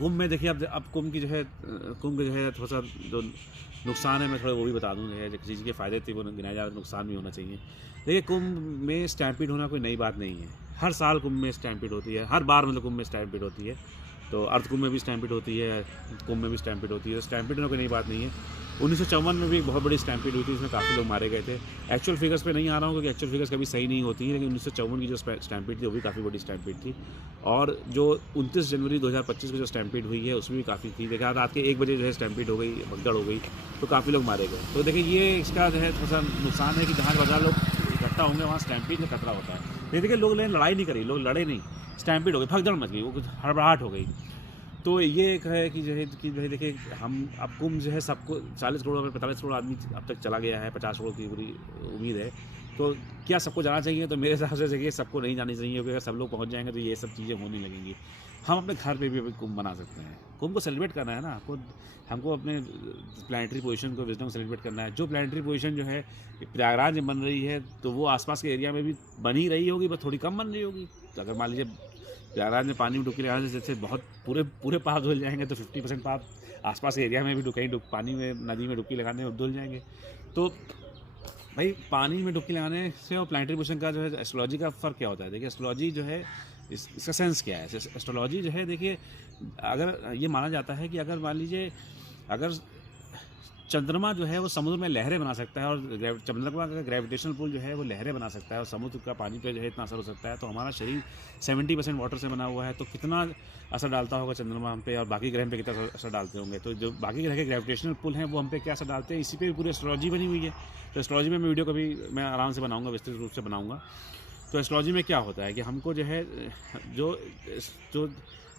कुंभ में देखिए अब कुंभ की जो है थोड़ा सा जो नुकसान है मैं थोड़ा वो भी बता दूँ। जो है किसी चीज़ के फ़ायदे थे वो गिनाए जा रहे, नुकसान भी होना चाहिए। देखिए कुंभ में स्टैम्पीड होना कोई नई बात नहीं है। हर साल कुंभ में स्टैम्पीड होती है, हर बार मतलब कुंभ में स्टैम्पीड होती है। तो अर्ध कुंभ में भी स्टैम्पीड होती है, कुंभ में भी स्टैम्पीड होती है। स्टैम्पीड होना कोई नई बात नहीं है। 1954 में भी एक बहुत बड़ी स्टैम्पीड हुई थी, इसमें काफ़ी लोग मारे गए थे। एक्चुअल फिगर्स पे नहीं आ रहा हूँ क्योंकि एक्चुअल फिगर्स कभी सही नहीं होती हैं, लेकिन 1954 की जो स्टैम्पीड थी वो भी काफ़ी बड़ी स्टैम्पीड थी। और जो 29 जनवरी 2025 को जो स्टैम्पीड हुई है उसमें भी काफ़ी थी। देखा रात के 1 बजे जो है स्टैम्पीड हो गई, भगदड़ हो गई, तो काफ़ी लोग मारे गए। तो देखिए ये इसका जो है थोड़ा सा नुकसान है कि जहाँ बाजार लोग इकट्ठा होंगे वहाँ स्टैम्पीड का खतरा होता है। नहीं देखिए लोग लड़ाई नहीं करी, लोग लड़े नहीं, स्टैम्पीड हो गई, भगदड़ मच गई, वो कुछ हड़बड़ाहट हो गई। तो ये एक है कि जो है देखिए हम अब कुंभ जो है सबको 40 करोड़ अगर 45 करोड़ आदमी अब तक चला गया है, 50 करोड़ की पूरी उम्मीद है। तो क्या सबको जाना चाहिए? तो मेरे हिसाब से देखिए सबको नहीं जानी चाहिए, क्योंकि अगर सब लोग पहुंच जाएंगे तो ये सब चीज़ें होने लगेंगी। हम अपने घर पे भी अभी कुंभ बना सकते हैं। कुंभ को सेलिब्रेट करना है ना, हमको अपने प्लानिटरी पोजीशन को, विजडम को सेलिब्रेट करना है। जो प्लानिटरी पोजीशन जो है प्रयागराज में बन रही है तो वो आसपास के एरिया में भी बन ही रही होगी, बस थोड़ी कम बन रही होगी। तो अगर मान लीजिए प्रयागराज में पानी में डुबकी लगाने से जैसे बहुत पूरे पाप धुल जाएंगे, तो 50% पाप आसपास के एरिया में भी पानी में, नदी में डुबकी लगाने में धुल जाएंगे। तो भाई पानी में डुबकी लगाने से और प्लानिटरी पोजीशन का जो है एस्ट्रोलॉजी का फ़र्क क्या होता है? देखिए एस्ट्रोलॉजी जो है इसका सेंस क्या है? एस्ट्रोलॉजी जो है देखिए, अगर ये माना जाता है कि अगर मान लीजिए अगर चंद्रमा जो है वो समुद्र में लहरें बना सकता है, और चंद्रमा का ग्रेविटेशनल पुल जो है वो लहरें बना सकता है, और समुद्र का पानी पे जो है इतना असर हो सकता है, तो हमारा शरीर 70% वाटर से बना हुआ है, तो कितना असर डालता होगा चंद्रमा हम पे, और बाकी ग्रह पे कितना असर डालते होंगे। तो जो बाकी ग्रह के ग्रेविटेशनल पुल हैं वो हम पे क्या असर डालते हैं, इसी पे पूरी एस्ट्रोलॉजी बनी हुई है। तो एस्ट्रोलॉजी में मैं वीडियो कभी मैं आराम से बनाऊँगा, विस्तृत रूप से बनाऊँगा। तो एस्ट्रोलॉजी में क्या होता है कि हमको जो है जो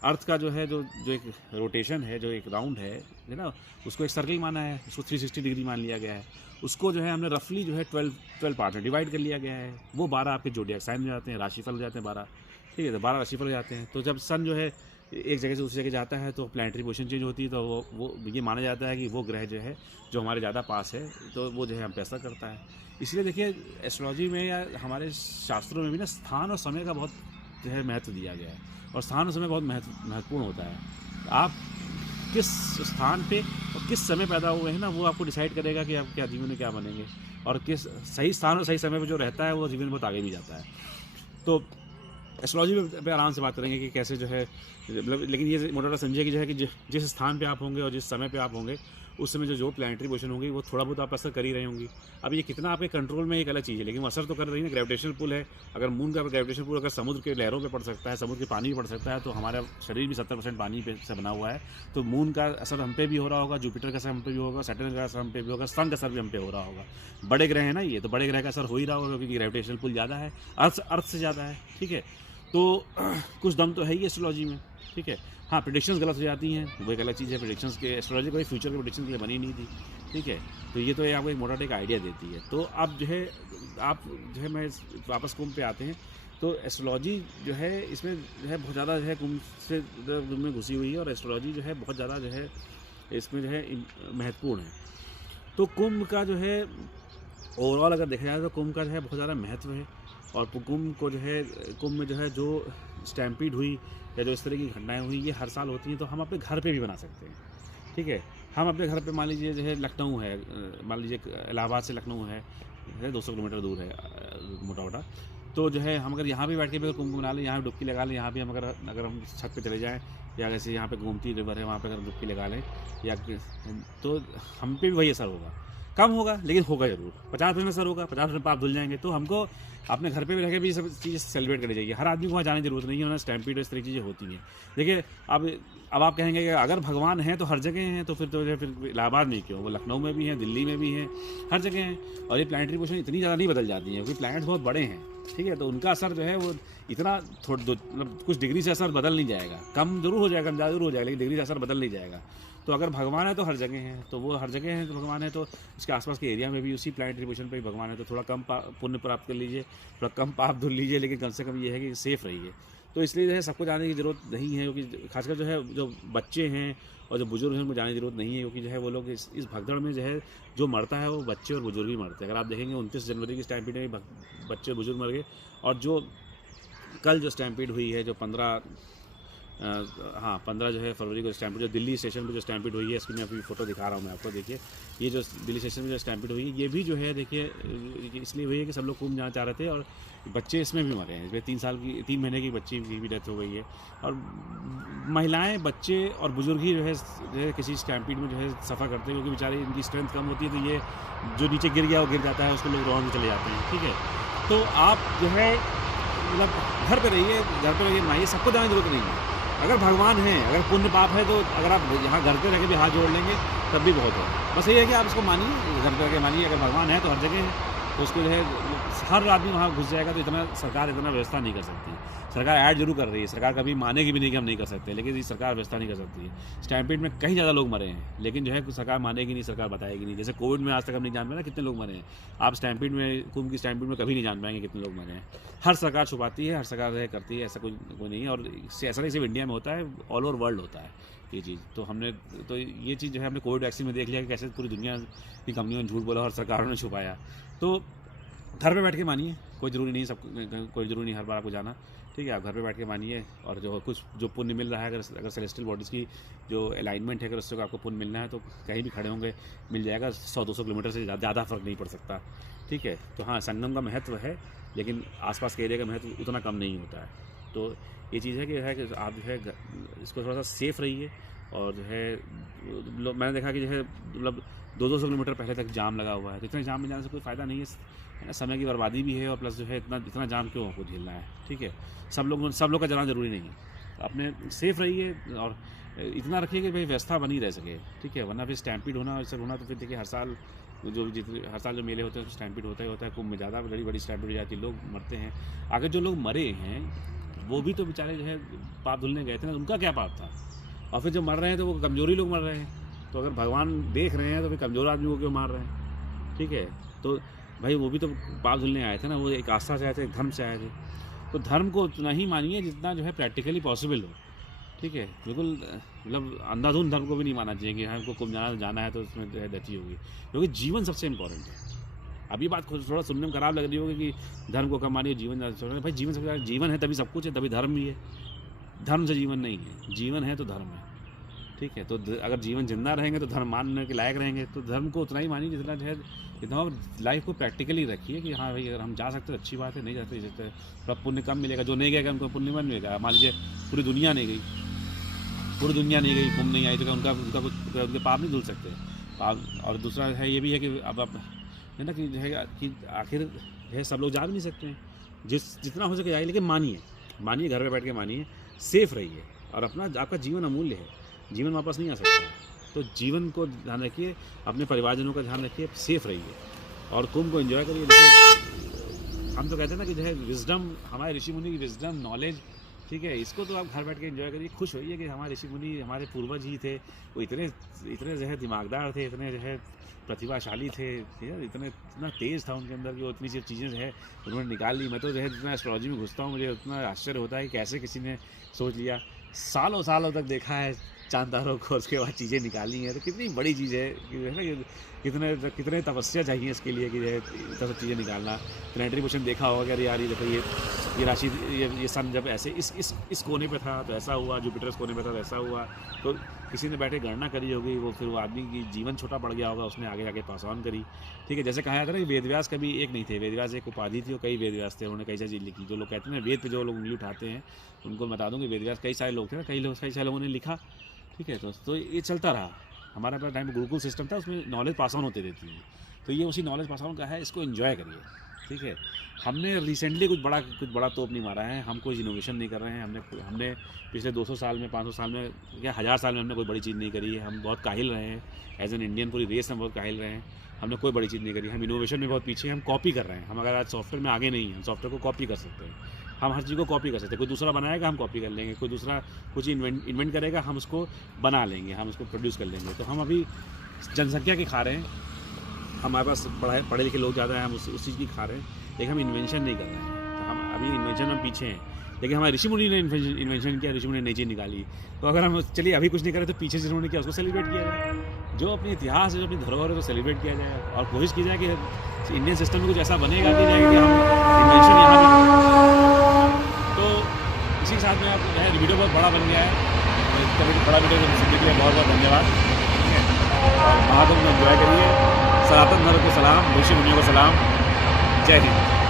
अर्थ का जो एक रोटेशन है, जो एक राउंड है ना, उसको एक सर्कल माना है, उसको 360 डिग्री मान लिया गया है। उसको जो है हमने रफली जो है 12 पार्ट में डिवाइड कर लिया गया है। वो 12 आपके जोडियाक साइन हो जाते हैं, राशिफल हो जाते हैं 12, ठीक है। तो 12 राशिफल हो जाते हैं। तो जब सन जो है एक जगह से दूसरी जगह जाता है तो प्लानिटरी पोजीशन चेंज होती है, तो वो ये माना जाता है कि वो ग्रह जो है जो हमारे ज़्यादा पास है, तो वो जो है हम पे असर करता है। इसलिए देखिए एस्ट्रोलॉजी में या हमारे शास्त्रों में भी ना स्थान और समय का बहुत जो है महत्व दिया गया है, और स्थान और समय बहुत महत्वपूर्ण होता है। आप किस स्थान पे और किस समय पैदा हुए हैं ना, वो आपको डिसाइड करेगा कि आप क्या जीवन में क्या बनेंगे, और किस सही स्थान और सही समय पे जो रहता है वो जीवन में बहुत आगे भी जाता है। तो एस्ट्रोलॉजी पे आराम से बात करेंगे कि कैसे जो है, मतलब लेकिन ये मोटा समझिए कि जो है कि जिस स्थान पे आप होंगे और जिस समय पे आप होंगे उस समय जो प्लानिटरी पोजीशन होगी वो थोड़ा बहुत आप असर कर ही रहे होंगी। अब ये कितना आपके कंट्रोल में एक अलग चीज़ है, लेकिन वो असर तो कर रही है। ग्रेविटेशनल पुल है, अगर मून का ग्रेविटेशनल पुल अगर समुद्र के लहरों पे पड़ सकता है, समुद्र के पानी पे पड़ सकता है, तो हमारा शरीर भी 70% पानी पे से बना हुआ है। तो मून का असर हम पे भी हो रहा होगा, जुपिटर का असर हम पे भी होगा, सैटर्न का असर हम पे भी होगा, सन का असर भी हम पे हो रहा होगा। बड़े ग्रह है ना ये, तो बड़े ग्रह का असर हो ही रहा होगा क्योंकि ग्रेविटेशनल पुल ज़्यादा है, अर्थ से ज़्यादा है, ठीक है। तो कुछ दम तो है ही एस्ट्रोलॉजी में, ठीक है। हाँ प्रेडिक्शंस गलत हो जाती हैं, वो एक अलग चीज़ है। प्रेडिक्शंस के एस्ट्रोलॉजी कोई फ्यूचर के प्रेडिक्शन के लिए बनी नहीं थी, ठीक है। तो ये तो आपको एक मोटा एक आइडिया देती है। तो अब जो है आप जो है मैं वापस कुंभ पे आते हैं। तो एस्ट्रोलॉजी जो है इसमें जो है बहुत ज़्यादा जो है कुंभ में घुसी हुई है, और एस्ट्रोलॉजी जो है बहुत ज़्यादा जो है इसमें जो है महत्वपूर्ण है। तो कुंभ का जो है ओवरऑल अगर देखा जाए तो कुंभ का जो है बहुत ज़्यादा महत्व है। और कुंभ में जो है जो स्टैम्पीड हुई या जो इस तरह की घटनाएं हुई ये हर साल होती हैं, तो हम अपने घर पे भी बना सकते हैं, ठीक है। हम अपने घर पे मान लीजिए जो है लखनऊ है, मान लीजिए इलाहाबाद से लखनऊ है 200 किलोमीटर दूर है मोटा। तो जो है हम अगर यहाँ भी बैठ के भी कुंभ मना लें, यहाँ भी डुबकी लगा लें, यहाँ भी हम अगर हम छत पे चले जाएँ, या जैसे यहाँ पे गोमती रिवर है वहाँ पे अगर डुबकी लगा लें, या तो हम पे भी वही असर होगा। कम होगा लेकिन होगा ज़रूर। 50% असर होगा, 50% पाप धुल जाएंगे। तो हमको अपने घर पे भी रह के भी ये सब चीज़ें सेलिब्रेट करनी चाहिए। हर आदमी को वहाँ जाने की जरूरत नहीं है, वहाँ स्टैम्पीड इस तरह की चीज़ें होती हैं। देखिए अब आप कहेंगे कि अगर भगवान हैं तो हर जगह हैं, तो फिर इलाहाबाद में क्यों, वो लखनऊ में भी हैं, दिल्ली में भी हैं, हर जगह हैं। और ये प्लानिटरी पोजीशन इतनी ज़्यादा नहीं बदल जाती है क्योंकि प्लैनेट्स बहुत बड़े हैं, ठीक है। तो उनका असर जो है वो इतना मतलब कुछ डिग्री से असर बदल नहीं जाएगा, कम जरूर हो जाएगा, कम ज़्यादा जरूर हो जाएगा, लेकिन डिग्री से असर बदल नहीं जाएगा। तो अगर भगवान है तो हर जगह है, तो वो हर जगह है तो भगवान है, तो उसके आसपास के एरिया में भी उसी प्लानिटरी पोजीशन पे ही भगवान है। तो थोड़ा कम पुण्य प्राप्त कर लीजिए, थोड़ा कम पाप धुल लीजिए, लेकिन कम से कम ये है कि सेफ रहिए। तो इसलिए जो है सबको जाने की ज़रूरत नहीं है, क्योंकि खासकर जो है जो बच्चे हैं और जो बुजुर्ग हैं उनको जाने की ज़रूरत नहीं है, क्योंकि जो है वो लोग इस भगदड़ में जो है जो मरता है वो बच्चे और बुजुर्ग ही मरते हैं। अगर आप देखेंगे 29 जनवरी की स्टैम्पीड में बच्चे और बुजुर्ग मर गए, और जो कल जो स्टैम्पीड हुई है जो 15 हाँ 15 जो है फरवरी को स्टैम्पिड, जो दिल्ली स्टेशन पे जो स्टैम्पिड हुई है, इसकी मैं अभी फ़ोटो दिखा रहा हूँ मैं आपको। देखिए ये जो दिल्ली स्टेशन में जो स्टैम्पिड हुई है, ये भी जो है देखिए इसलिए हुई है कि सब लोग कुंभ जाना चाह रहे थे और बच्चे इसमें भी मरे हैं। इसमें 3 महीने की बच्ची की भी डेथ हो गई है। और महिलाएँ, बच्चे और बुजुर्ग ही जो है किसी स्टैम्पिड में जो है सफ़र करते हैं, क्योंकि बेचारे इनकी स्ट्रेंथ कम होती है, तो ये जो नीचे गिर गया वो गिर जाता है, उसको लोग रोड में चले जाते हैं। ठीक है, तो आप जो है मतलब घर पे रहिए, बनाइए, सबको जाने की जरूरत नहीं है। अगर भगवान है, अगर पुण्य पाप है, तो अगर आप यहाँ घर पे रह के भी हाथ जोड़ लेंगे तब भी बहुत है। बस यही है कि आप इसको मानिए, घर पे रह के मानिए। अगर भगवान है तो हर जगह है, तो उसको जो है हर आदमी वहाँ घुस जाएगा, तो इतना सरकार इतना व्यवस्था नहीं कर सकती। सरकार ऐड जरूर कर रही है, सरकार कभी मानेगी भी नहीं कि हम नहीं कर सकते, लेकिन ये सरकार व्यवस्था नहीं कर सकती है। स्टैम्पिड में कहीं ज़्यादा लोग मरे हैं, लेकिन जो है सरकार मानेगी नहीं, सरकार बताएगी नहीं। जैसे कोविड में आज तक हम नहीं जान पाए ना कितने लोग मरे हैं, आप स्टैम्पिड में, कुंभ की स्टैम्पिड में कभी नहीं जान पाएंगे कितने लोग मरे हैं। हर सरकार छुपाती है, हर सरकार करती है, ऐसा कोई नहीं है। और ऐसा नहीं सिर्फ इंडिया में होता है, ऑल ओवर वर्ल्ड होता है ये चीज़। तो ये चीज़ जो है हमने कोविड वैक्सीन में देख लिया कि कैसे पूरी दुनिया की कंपनियों ने झूठ बोला और सरकारों ने छुपाया। तो घर पे बैठ के मानिए, कोई ज़रूरी नहीं, कोई ज़रूरी नहीं हर बार आपको जाना। ठीक है, आप घर पे बैठ के मानिए, और जो पुण्य मिल रहा है, अगर सेलेस्टियल बॉडीज़ की जो अलाइनमेंट है, अगर उससे आपको पुण्य मिलना है, तो कहीं भी खड़े होंगे मिल जाएगा। 100-200 किलोमीटर से ज़्यादा फ़र्क नहीं पड़ सकता। ठीक है, तो हाँ, संगम का महत्व है, लेकिन आसपास के एरिया का महत्व उतना कम नहीं होता है। तो ये चीज़ है कि आप जो है इसको थोड़ा सा सेफ़ रहिए। और जो है मैंने देखा कि जो है मतलब 200 किलोमीटर पहले तक जाम लगा हुआ है, तो इतने जाम में जाने से कोई फ़ायदा नहीं है, समय की बर्बादी भी है, और प्लस जो है इतना जाम क्यों आपको झेलना है। ठीक है, सब लोग का जाना ज़रूरी नहीं है, तो अपने सेफ़ रहिए और इतना रखिए कि भाई व्यवस्था बनी रह सके। ठीक है, वरना फिर स्टैम्पिड होना तो फिर देखिए हर साल जो मेले होते हैं उसमें स्टैम्पिड होता है। कुंभ में ज़्यादा बड़ी स्टैम्पिड हो जाती है, लोग मरते हैं। आगे जो लोग मरे हैं वो भी तो बेचारे जो है पाप धुलने गए थे ना, उनका क्या पाप था। और फिर जो मर रहे हैं तो वो कमज़ोरी लोग मर रहे हैं, तो अगर भगवान देख रहे हैं तो फिर कमज़ोर आदमी को क्यों मार रहे हैं। ठीक है, तो भाई वो भी तो पाप धुलने आए थे ना, वो एक आस्था से आए थे, एक धर्म से आए थे। तो धर्म को उतना ही मानिए जितना जो है प्रैक्टिकली पॉसिबल हो। ठीक है, बिल्कुल मतलब अंधाधुंध धर्म को भी नहीं मानना चाहिए कि हमको कुंभ जाना है तो उसमें जो है डटी होगी, क्योंकि जीवन सबसे इम्पोर्टेंट है। अभी बात थोड़ा सुनने में खराब लग रही होगी कि धर्म को कम मानिए, जीवन भाई जीवन सबसे ज़्यादा जीवन है, तभी सब कुछ है, तभी धर्म भी है। धर्म से जीवन नहीं है, जीवन है तो धर्म है। ठीक है, तो अगर जीवन जिंदा रहेंगे तो धर्म मानने के लायक रहेंगे, तो धर्म को उतना ही मानिए जितना जो है, जितना लाइफ को प्रैक्टिकली रखिए कि हाँ भाई अगर हम जा सकते तो अच्छी बात है, नहीं जाते थोड़ा पुण्य कम मिलेगा। जो नहीं गएगा उनको पुण्य मन मिलेगा। मान लीजिए पूरी दुनिया नहीं गई, कुंभ नहीं आई, तो उनके पाप नहीं धुल सकते पाप। और दूसरा है ये भी है कि अब है ना कि जो है कि आखिर जो है सब लोग जा भी नहीं सकते हैं, जितना हो सके जाइए, लेकिन मानिए घर पे बैठ के मानिए, सेफ़ रहिए। और आपका जीवन अमूल्य है, जीवन वापस नहीं आ सकता, तो जीवन को ध्यान रखिए, अपने परिवारजनों का ध्यान रखिए, सेफ़ रहिए और कुंभ को एंजॉय करिए। हम तो कहते हैं ना कि जो है विजडम, हमारे ऋषि मुनि की विजडम, नॉलेज, ठीक है, इसको तो आप घर बैठ के एंजॉय करिए, खुश होइए कि हमारे ऋषि मुनि, हमारे पूर्वज ही थे, वो इतने जो है दिमागदार थे, इतने जो है प्रतिभाशाली थे, इतना तेज़ था उनके अंदर कि वो इतनी सी चीज़ें जो है उन्होंने निकाल ली। मैं तो जो है जितना एस्ट्रोलॉजी में घुसता हूँ, मुझे उतना आश्चर्य होता है कि कैसे किसी ने सोच लिया। सालों तक देखा है चांद तारों को, उसके बाद चीज़ें निकाली हैं, तो कितनी बड़ी चीज़ है कि है ना, कितने तपस्या चाहिए इसके लिए कि जो है इतना सब चीज़ें निकालना। प्लैनेटरी मोशन देखा होगा कि अरे यार ये देखो ये राशि, ये सन जब ऐसे इस कोने पे था तो ऐसा हुआ, जुपिटर इस कोने पे था तो ऐसा हुआ, तो किसी ने बैठे गणना करी होगी, वो फिर वो आदमी की जीवन छोटा पड़ गया होगा, उसने आगे जाके पास ऑन करी। ठीक है, जैसे कहा जाता है ना कि वेदव्यास कभी एक नहीं थे, वेदव्यास एक उपाधि थी और कई वेदव्यास थे, उन्होंने कई सारी चीज़ लिखी। जो लोग कहते हैं वेद पे जो लोग उंगली उठाते हैं उनको बता दूँ कि वेदव्यास कई सारे लोग थे ना, कई सारे लोगों ने लिखा। ठीक है, तो ये चलता रहा। हमारे पास टाइम गुरुकुल सिस्टम था, उसमें नॉलेज पास ऑन होती रहती है, तो ये उसी नॉलेज पास ऑन का है, इसको एंजॉय करिए। ठीक है, हमने रिसेंटली कुछ बड़ा तोप नहीं मारा है, हम कोई इनोवेशन नहीं कर रहे हैं। हमने पिछले 200 साल में, 500 साल में या 1000 साल में हमने कोई बड़ी चीज़ नहीं करी है। हम बहुत काहिल रहे हैं, एज एन इंडियन पूरी रेस में बहुत काहिल रहे हैं। हमने कोई बड़ी चीज़ नहीं करी, हम इनोवेशन में बहुत पीछे हैं, हम कॉपी कर रहे हैं। हम अगर आज सॉफ्टवेयर में आगे नहीं हैं, हम सॉफ्टवेयर को कॉपी कर सकते हैं, हम हर चीज़ को कॉपी कर सकते हैं। कोई दूसरा बनाएगा हम कॉपी कर लेंगे, कोई दूसरा कुछ इन्वेंट करेगा हम उसको बना लेंगे, हम उसको प्रोड्यूस कर लेंगे। तो हम अभी जनसंख्या की खा रहे हैं, हमारे पास पढ़े लिखे लोग ज़्यादा हैं, हम उस चीज़ की खा रहे हैं, लेकिन हम इन्वेंशन नहीं कर रहे हैं। तो हम अभी इन्वेंशन में पीछे हैं, लेकिन हमारे ऋषि मुनि ने इन्वेंशन किया, ऋषि मुनि ने नई चीज़ निकाली। तो अगर हम चलिए अभी कुछ नहीं करें तो पीछे जिन्होंने किया उसको सेलिब्रेट किया जाए, जो अपनी इतिहास है, जो अपनी धरोहर है, तो सेलिब्रेट किया जाए और कोशिश की जाए कि इंडियन सिस्टम में कुछ ऐसा बनेगा कि हम इन्वेंशन यहाँ भी। तो इसी के के साथ में आप जो है वीडियो बहुत बड़ा बन गया है, कभी बड़ा वीडियो सुनने के लिए बहुत बहुत धन्यवाद। ठीक है, और महादेव में एंजॉय करिए। सनातन धर्म को सलाम, विश्व दुनिया को सलाम। जय हिंद।